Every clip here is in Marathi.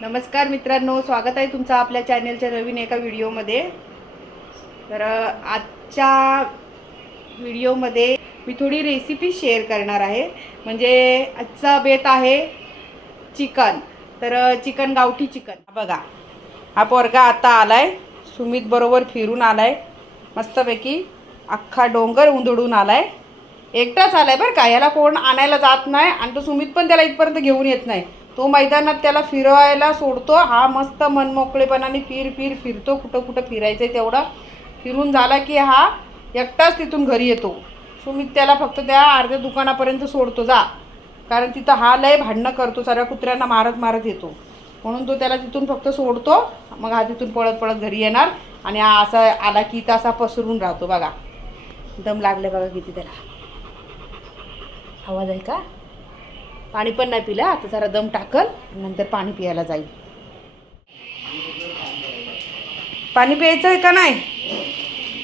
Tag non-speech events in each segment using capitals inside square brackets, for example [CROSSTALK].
नमस्कार मित्रांनो स्वागत आहे तुमचं आपल्या चॅनेलच्या नवीन एका व्हिडिओमध्ये. तर आजच्या व्हिडिओमध्ये मी थोडी रेसिपी शेअर करणार आहे. म्हणजे आजचा बेत आहे चिकन. तर चिकन गावठी चिकन. बघा हा पोरगा आता आलाय. सुमित बरोबर फिरून आलाय. मस्तपैकी अख्खा डोंगर उंदडून आलाय. एकटाच आलाय बरं का? याला कोण आणायला जात नाही आणि तो सुमित पण त्याला इथपर्यंत घेऊन येत नाही. तो मैदानात त्याला फिरवायला सोडतो. हा मस्त मनमोकळेपणाने फिर फिर फिरतो. कुठं कुठं फिरायचं आहे तेवढं. फिरून झाला की हा एकटाच तिथून घरी येतो. सुमित त्याला फक्त त्या अर्ध्या दुकानापर्यंत सोडतो. जा. कारण तिथं हा लय भांडणं करतो. साऱ्या कुत्र्यांना मारत मारत येतो. म्हणून तो त्याला तिथून फक्त सोडतो. मग हा तिथून पळत पळत घरी येणार. आणि हा असा आला की इथं असा पसरून राहतो बघा. दम लागले बघा किती त्याला. आवाज आहे का? पाणी पण नाही पिलं. आता जरा दम टाकल नंतर पाणी पियाला जाईल. पाणी प्यायचं आहे का नाही?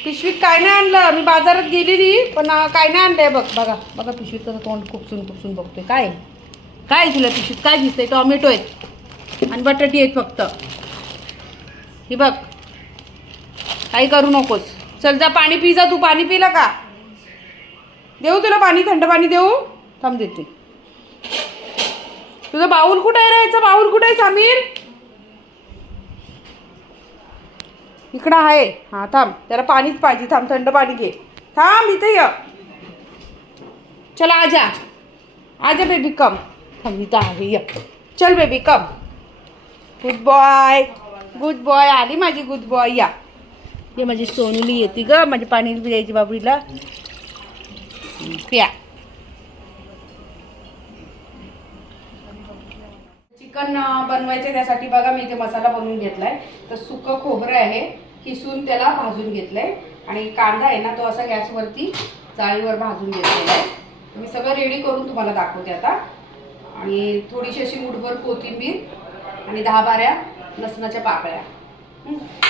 पिशवीत काय नाही आणलं. मी बाजारात गेलेली पण काय नाही आणलंय बघ. बघा बघा पिशवीत कसं तोंड खुपसून खुपसून बघतोय. काय? आहे? काय तुला पिशवीत? काय दिसतंय? टॉमॅटो आहेत. आणि बटाटी आहेत फक्त. ही बघ. काही करू नकोस. चल जा पाणी पी जा तू. पाणी पिला का? देऊ तुला पाणी? थंड पाणी देऊ? थांब देते. तुझं बाऊल कुठे आहे राहायचं? बाऊल कुठे आहे समीर? इकडं आहे. हा थांब. त्याला पाणीच पाहिजे. थांब थंड पाणी घे. थांब इथे ये. चला आजा. आजा बेबी कम थांब इथं आहे. ये. चल baby come good boy good boy आली माझी गुड बॉय या. ये माझी सोनली येते ग. माझी पाणी द्यायची बाबरीला प्या चिकन बनवायचं बनवायचे त्यासाठी बघा मी इथे मसाला बनवून घेतला आहे तर सुकं खोबरं आहे किसून त्याला भाजून घेतलं आहे आणि कांदा आहे ना तो असा गॅसवरती जाळीवर भाजून घेतलेला आहे. मी सगळं रेडी करून तुम्हाला दाखवते आता. आणि थोडीशी अशी मुठभर कोथिंबीर आणि दहा बाऱ्या लसणाच्या पाकळ्या.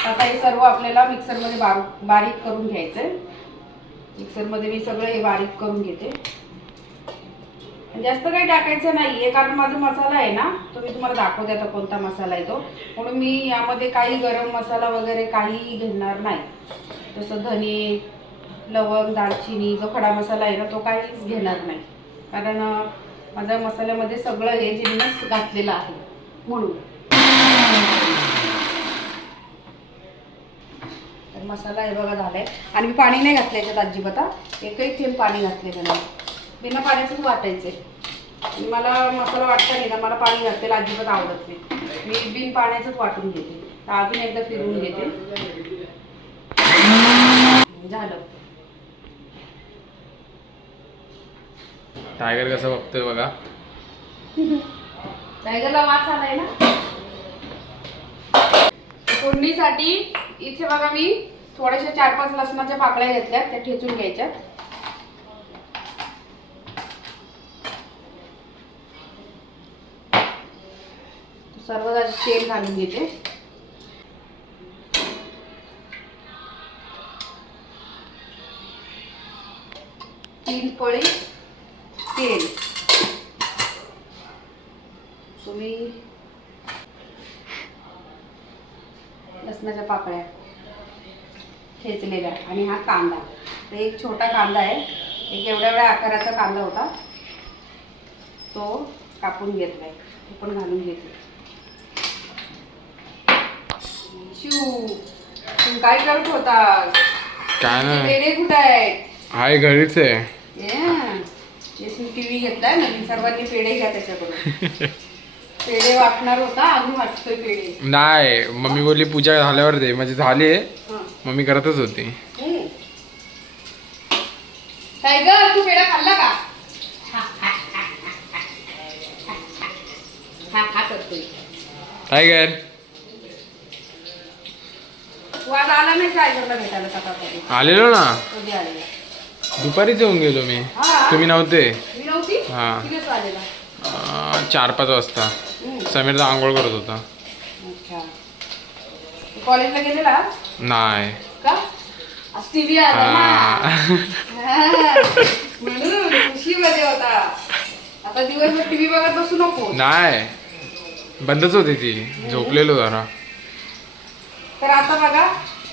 आता हे सर्व आपल्याला मिक्सरमध्ये बारू बारीक करून घ्यायचं आहे मिक्सरमध्ये मी सगळं हे बारीक करून घेते. जास्त काही टाकायचं नाही आहे कारण माझा मसाला आहे ना तो मी तुम्हाला दाखवते आता कोणता मसाला आहे तो. म्हणून मी यामध्ये काही गरम मसाला वगैरे काही घेणार नाही. जसं धने लवंग दालचिनी जो खडा मसाला आहे ना तो काहीच घेणार नाही. कारण माझ्या मसाल्यामध्ये सगळं हे जिन्नस घातलेलं आहे म्हणून. तर मसाला हे बघा झालाय. आणि मी पाणी नाही घातलं याच्यात अजिबात एकही थेंब पाणी घातलेलं नाही. बिना पाण्याचंच वाटायचंय आणि मला मसाला वाटता नाही ना मला पाणी घातलेलं अजिबात आवडत नाही. मी बिन पाण्याचंच वाटून घेते. तर अजून एकदा फिरवून घेते. झालं. टायगर कसं बघतोय बघा. टायगरला वास आलाय ना? फोडणीसाठी इथे बघा मी थोड्याशा चार पाच लसणाच्या पाकळ्या घेतल्या त्या ठेचून घ्यायच्या. सर्व तेल घालून घेते. तीन पळी तेल. तुम्ही लसणाच्या पाकळ्या ठेचलेल्या आणि हा कांदा. तर एक छोटा कांदा आहे. एक एवढ्या एवढ्या आकाराचा कांदा होता. तो कापून घेतलाय. तो पण घालून घेते. शिव काय करत होता काय नाही पेढे कुठे आहेत हाय घरीच आहे टीव्ही घेतलाय नवीन सर्वांनी पेढे घ्या त्याच्याकडून पेढे वाटणार होता अजून वाटतोय पेढे नाही मम्मी बोलली पूजा झाल्यावर दे म्हणजे झाली हं. मम्मी करतच होती हम्म. टायगर तू पेढा खाल्ला का हा हा करतोय टायगर तू आला नाही भेटायला आलेलो ना? कधी आलेला? दुपारीच येऊन गेलो मी. हा. तुम्ही नव्हते? मी नव्हती? हा. आलेला? अं, चार पाच वाजता. हम्म. समीरचा आंघोळ करत होता. अच्छा. तू कॉलेजला गेलेला? नाही. का? आज टीव्ही आला ना हा. [LAUGHS] हा. म्हणून खुशीमध्ये होता. आता दिवसभर टीव्ही बघत बसू नको. नाही. बंदच होती ती. झोपलेलो जरा. तर आता बघा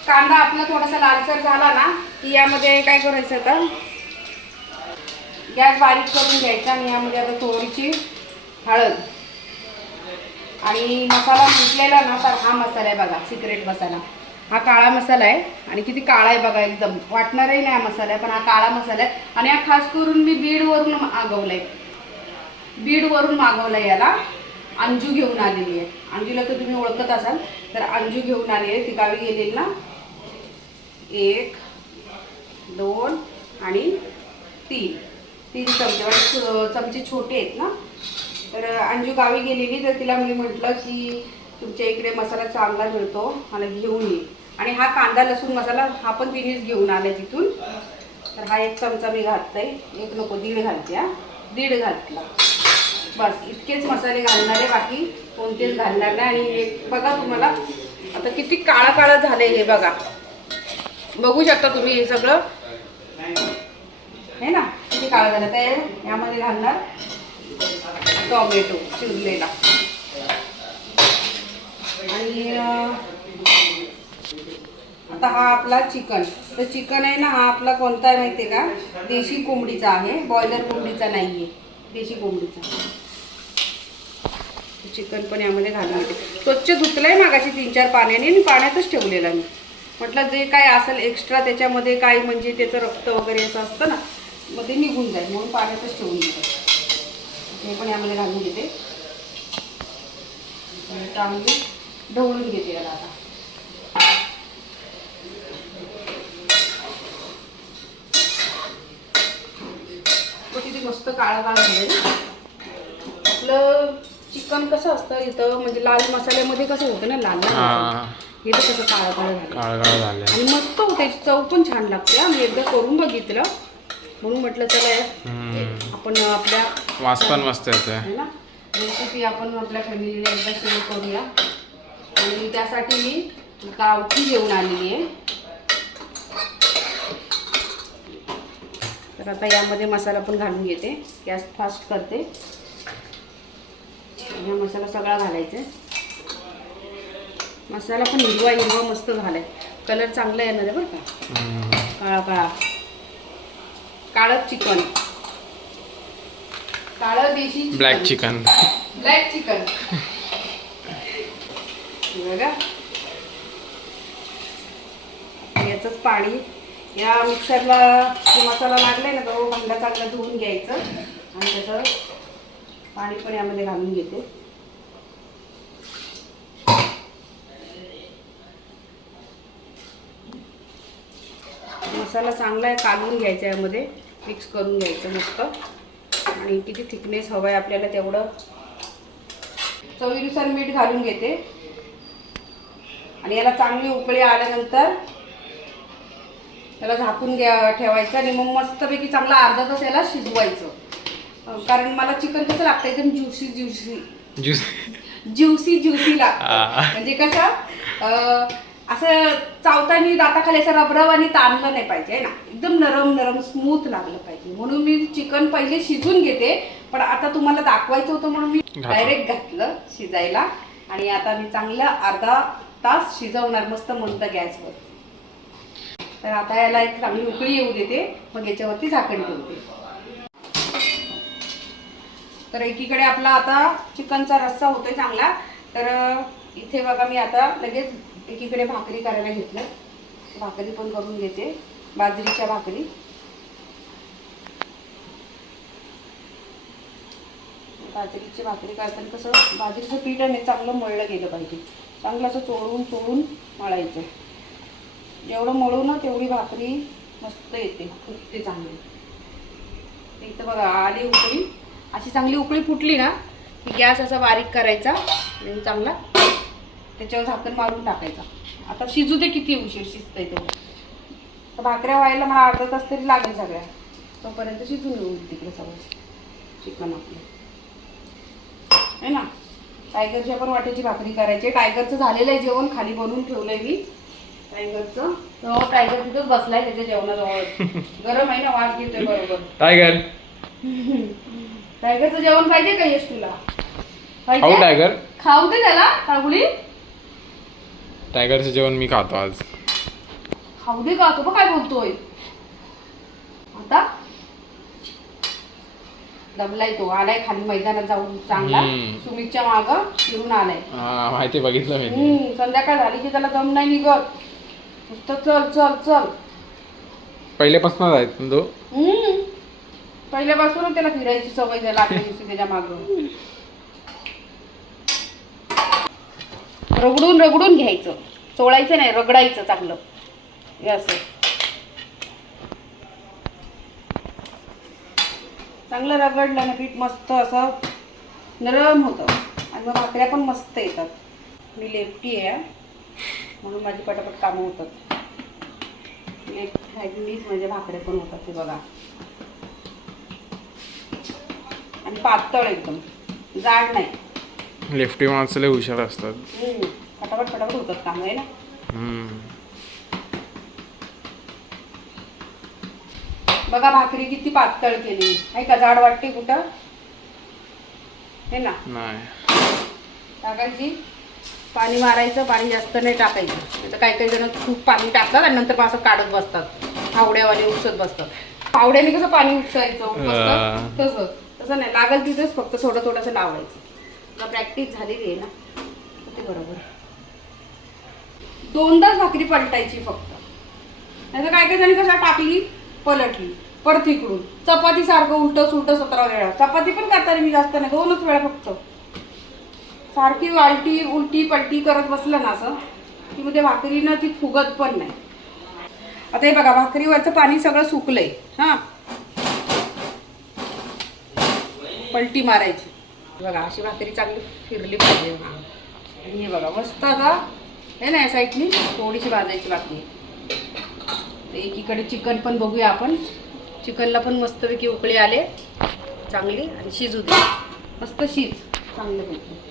कांदा आपला थोडासा लालसर झाला ना की यामध्ये काय करायचं आता? गॅस बारीक करून घ्यायचा आणि यामध्ये आता थोडीशी हळद. आणि मसाला म्हटलेला ना तर हा मसाला आहे बघा सिक्रेट मसाला. हा काळा मसाला आहे आणि किती काळा आहे बघा एकदम. वाटणारही नाही हा मसाला पण हा काळा मसाला आहे. आणि हा खास करून मी बीडवरून मागवलाय. बीडवरून आहे याला. अंजू घेऊन आलेली आहे. अंजूला तर तुम्ही ओळखत असाल तर अंजू घेऊन आली आहे. ती गावी गेलेली ना? एक दोन आणि तीन. तीन चमचे. म्हणजे चमचे छोटे आहेत ना? तर अंजू गावी गेलेली तर तिला मी म्हटलं की तुमच्या इकडे मसाला चांगला मिळतो मला घेऊन ये. आणि हा कांदा लसूण मसाला हा पण तिनेच घेऊन आला तिथून. तर हा एक चमचा मी घालते एक नको दीड घालते हा. दीड घातला. बस इतकेच मसाले घालणार आहे बाकी कोणतेच घालणार नाही. आणि हे बघा तुम्हाला आता किती काळा काळा झालंय हे बघा. बघू शकता तुम्ही हे सगळं. हे ना किती काळा झालं तर यामध्ये घालणार टॉमॅटो चिरलेला. आणि आता हा आपला चिकन. तर चिकन आहे ना हा आपला कोणता आहे माहिती आहे का? देशी कोंबडीचा आहे बॉयलर कोंबडीचा नाही आहे देशी कोंबडीचा. चिकन पण यामध्ये घालून घेते. स्वच्छ धुतलंय मागाशी तीन चार पाण्याने आणि पाण्यातच ठेवलेलं मी. म्हटलं जे काय असेल एक्स्ट्रा त्याच्यामध्ये काय म्हणजे त्याचं रक्त वगैरे असं असतं ना मग ते निघून जाईल. म्हणून पाण्यातच ठेवून देते. हे पण यामध्ये घालून घेते. चांगली ढवळून घेते याला आता. किती मस्त काळा झालाय ना आपलं चिकन कसं असतं इथं म्हणजे लाल मसाल्यामध्ये कसं होतं ना लाल लाल तर कसं काळं काळं झालं काळ काळ झाले आणि मस्त होते त्याची चव पण छान लागते हा. मी एकदा करून बघितलं. म्हणून म्हटलं चला. आपण आपल्या वास पण मस्त ना? रेसिपी आपण आपल्या फॅमिलीला एकदा शेअर करूया. आणि त्यासाठी मी गावठी घेऊन आलेली आहे. तर आता यामध्ये मसाला पण घालून घेते. गॅस फास्ट करते. हा मसाला सगळा घालायचा. मसाला पण हिरवा हिरवा मस्त झालाय. कलर चांगला येणार आहे बरं का. काळा काळा. काळं चिकन. काळं देशी ब्लॅक चिकन ब्लॅक चिकन बघा. याचंच पाणी. या मिक्सरला जो मसाला लागलाय ना तो भांडा चांगला धुवून घ्यायचं. आणि त्याचं पाणी पण यामध्ये घालून घेते. मसाला चांगला आहे कालवून घ्यायचा यामध्ये. मिक्स करून घ्यायचं मस्त. आणि किती थिकनेस हवं आहे आपल्याला तेवढं. चवीनुसार मीठ घालून घेते. आणि याला चांगली उकळी आल्यानंतर त्याला झाकून घ्या ठेवायचं आणि मग मस्तपैकी चांगला अर्धा तास याला शिजवायचं. कारण मला चिकन कसं लागतं एकदम ज्युसी ज्युसी ज्यूस ज्युसी लागतं. म्हणजे कसं असं चावताना दाताखाली असं रबरब आणि ताणलं नाही पाहिजे ना? एकदम नरम नरम स्मूथ लागलं पाहिजे. म्हणून मी चिकन पहिले शिजून घेते पण आता तुम्हाला दाखवायचं होतं म्हणून मी. डायरेक्ट घातलं शिजायला. आणि आता मी चांगलं अर्धा तास शिजवणार मस्त मंद गॅसवर. तर आता याला एक चांगली उकळी येऊ देते. मग याच्यावरती झाकण ठेवते. तर एकीकडे आपला आता चिकनचा रस्सा होतोय चांगला. तर इथे बघा मी आता लगेच एकीकडे भाकरी करायला घेतलं. भाकरी पण करून घेते. बाजरीच्या भाकरी. बाजरीची भाकरी करताना कसं बाजरीचं पीठ आणि चांगलं मळलं गेलं पाहिजे. चांगलं असं चोळून चोळून मळायचं. जेवढं मळू ना तेवढी भाकरी मस्त येते फुटते चांगली. इथं बघा आली उकळी. अशी चांगली उकळी फुटली ना की गॅस असा बारीक करायचा आणि चांगला. त्याच्यावर झाकण मारून टाकायचा. आता शिजू दे किती उशीर शिजतंय तेवढं तर भाकऱ्या व्हायला मला अर्धा तास तरी लागेल सगळ्या. तोपर्यंत शिजून येऊ तिकडे सगळं. चिकन आपलं. आहे ना? टायगरची आपण वाट्याची भाकरी करायची. टायगरचं झालेलं आहे जेवण खाली बनवून ठेवलंय मी. टायगरचं तो टायगर तिथंच बसलाय त्याच्या जेवणाजवळ. [LAUGHS] गरम आहे ना वास घेतोय बरोबर. टायगर टायगरचं [LAUGHS] जेवण पाहिजे का यश तुला? पाहिजे? खाऊ टायगर खाऊ दे त्याला कागुली टायगरचं जेवण मी खातो आज. खाऊ दे का? तो बघ काय बोलतोय? आता? दमलाय तो. आलाय खाली मैदानात जाऊन चांगला. हम्म. सुमितच्या माग फिरून आलाय. हा माहिती बघितलं मी. हम्म, संध्याकाळ झाली की त्याला दम नाही निघत. नुसतं चल चल चल. पहिल्यापासूनच आहेत ना तो? हम्म. पहिल्यापासूनच त्याला फिरायची सवय झाली लागली दिवशी त्याच्या माग. रगडून रगडून घ्यायचं. चोळायचं नाही रगडायचं चांगलं. हे असं. चांगलं रगडलं ना पीठ मस्त असं नरम होतं. आणि मग भाकऱ्या पण मस्त येतात. मी लेफ्टी आहे. म्हणून माझी पटापट कामं होतात. लेफ्ट हँडनीच म्हणजे भाकऱ्या पण होतात ते बघा. आणि पातळ एकदम. जाड नाही. लेफ्टी माणसं लय हुशार असतात. हम्म. फटाफट फटाफट होतात काम आहे ना? हम्म. बघा भाकरी किती पातळ केली. आहे का? जाड वाटते कुठं? हे ना? नाही. टाकायची? पाणी मारायचं पाणी जास्त नाही टाकायचं. नाही तर काही काही जण खूप पाणी टाकतात आणि नंतर असं काढत बसतात. आवड्यावाले उपसत बसतात. आवड्याने कसं पाणी उपसायचं उपसतात. तसं. तसं नाही. लागल तिथेच फक्त थोडं थोडंसं लावायचं. जर प्रॅक्टिस झालेली आहे ना ते बरोबर. दोनदाच भाकरी पलटायची फक्त. नाही तर काय काय जणी कसं टाकली पलटली. परत इकडून. चपाती सारखं उलट सुलट सतरा वेळा. चपाती पण करताना मी जास्त नाही. दोनच वेळा फक्त. सारखी वालटी उलटी पलटी करत बसलं ना असं की मग ते भाकरीनं ती फुगत पण नाही. आता हे बघा भाकरीवरचं पाणी सगळं सुकलंय हां. पलटी मारायची. बघा अशी भाकरी चांगली फिरली पाहिजे आणि हे बघा मस्त आता हे ना या साईडनी थोडीशी भाजायची भाकरी. एकीकडे चिकन पण बघूया आपण. चिकनला पण मस्तपैकी उकळी आले चांगली आणि शिजू दे. मस्त शिज चांगल्यापैकी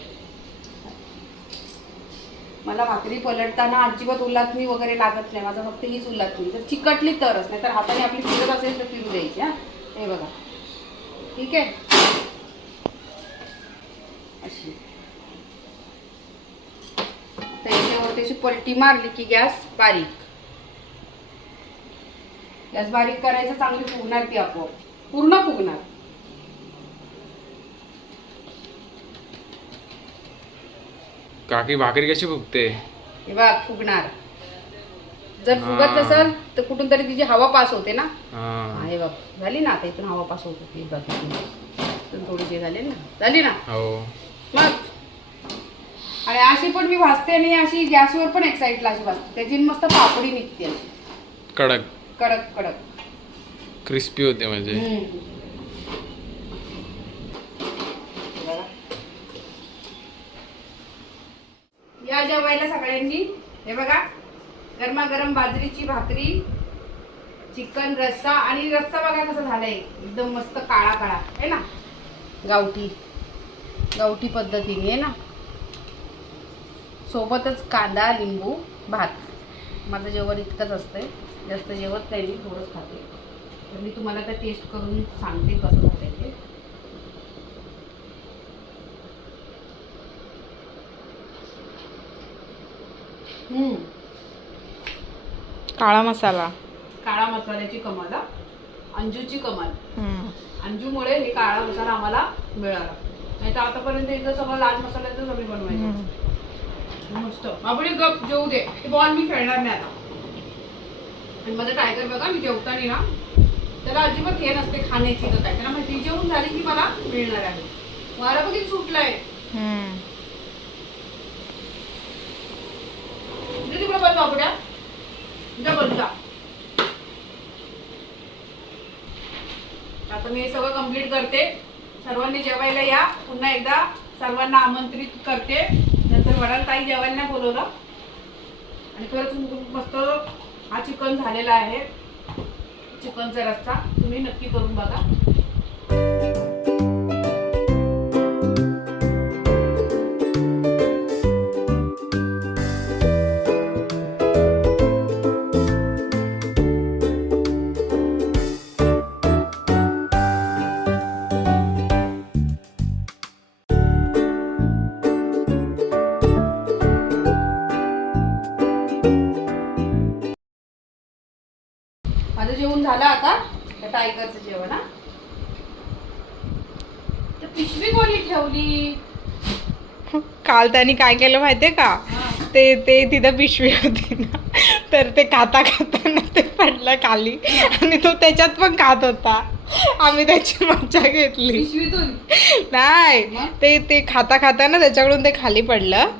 मला भाकरी पलटताना अजिबात उल्लातनी वगैरे लागत नाही. माझं फक्त हीच उल्लातनी जर चिकटली तरच नाही तर हाताने आपली फिरत असेल तर फिरू द्यायची हा. हे बघा. ठीक आहे? अशी. त्याच्यावर त्याची पलटी मारली की गॅस बारीक. गॅस बारीक करायचं चांगली फुगणार ती आपोआप. पूर्ण फुगणार. काकी भाकरी कशी फुगते? हे बघ फुगणार. जर फुगत हा. नसेल तर कुठून तरी तिची हवा पास होते ना? हा. हा हे बघ झाली ना आता इथून हवा पास होत होती बघ. इथून. इथून थोडीशी झाली ना? झाली ना? हो. मग? आणि अशी पण मी भाजते आणि अशी गॅसवर पण एक साईडला अशी भाजते. त्याची मस्त पापडी निघते अशी. कडक. कडक कडक. क्रिस्पी होते म्हणजे. हम्म. जेवायला सगळ्यांनी? हे बघा गरमागरम बाजरीची भाकरी चिकन रस्सा आणि रस्सा बघा कसं झालाय. एकदम मस्त काळा काळा आहे ना? गावठी गावठी पद्धतीने आहे ना? सोबतच कांदा लिंबू भात. माझं जेवण इतकंच असतंय. जास्त जेवत नाही मी थोडंच खाते. तर मी तुम्हाला आता टेस्ट करून सांगते कसं झालंय ते हम्म. काळा मसाला. काळा मसाल्याची कमाल. अंजूची कमाल. अंजूमुळे हे काळा मसाला आम्हाला मिळाला. नाही तर आतापर्यंत इथं सगळं लाल मसाल्याचं आम्ही बनवायचं. मस्त. आपण गप जेवू दे. बॉल मी खेळणार नाही आता. आणि माझं टायगर बघा मी जेवताना ना त्याला अजिबात हे नसते खाण्याची तर काय. त्याला माहिती जेवून झाली की मला मिळणार आहे. वारा बघित सुटलाय. इथे तिकडे పోయి बाबड्या जा बस आता मी हे सगळं कंप्लीट करते. सर्वांनी जेवायला या. पुन्हा एकदा सर्वांना आमंत्रित करते. नंतर वडाल ताई जेवायला नाही बोलवलं. आणि खरंच मस्त हा चिकन झालेला आहे. चिकनचा रस्ता तुम्ही नक्की करून बघा. काल त्यांनी काय केलं माहितीये का? ते ते तिथं पिशवी होती ना. तर ते खाता खाताना ते पडलं खाली. आणि तो त्याच्यात पण खात होता. आम्ही त्याची मजा घेतली. नाही. ते ते खाता खाता ना त्याच्याकडून ते खाली पडलं.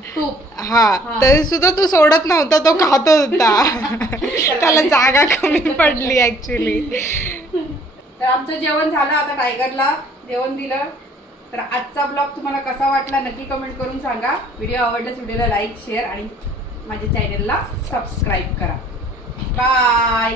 हा. तरी सुद्धा तो सोडत नव्हता तो खात होता. [LAUGHS] त्याला जागा कमी पडली ऍक्च्युली तर आमचं जेवण झालं आता टायगरला जेवण दिलं. तर आजचा ब्लॉग तुम्हाला कसा वाटला नक्की कमेंट करून सांगा. व्हिडिओ आवडल्यास व्हिडिओला लाईक शेअर आणि माझ्या चॅनलला सबस्क्राईब करा. बाय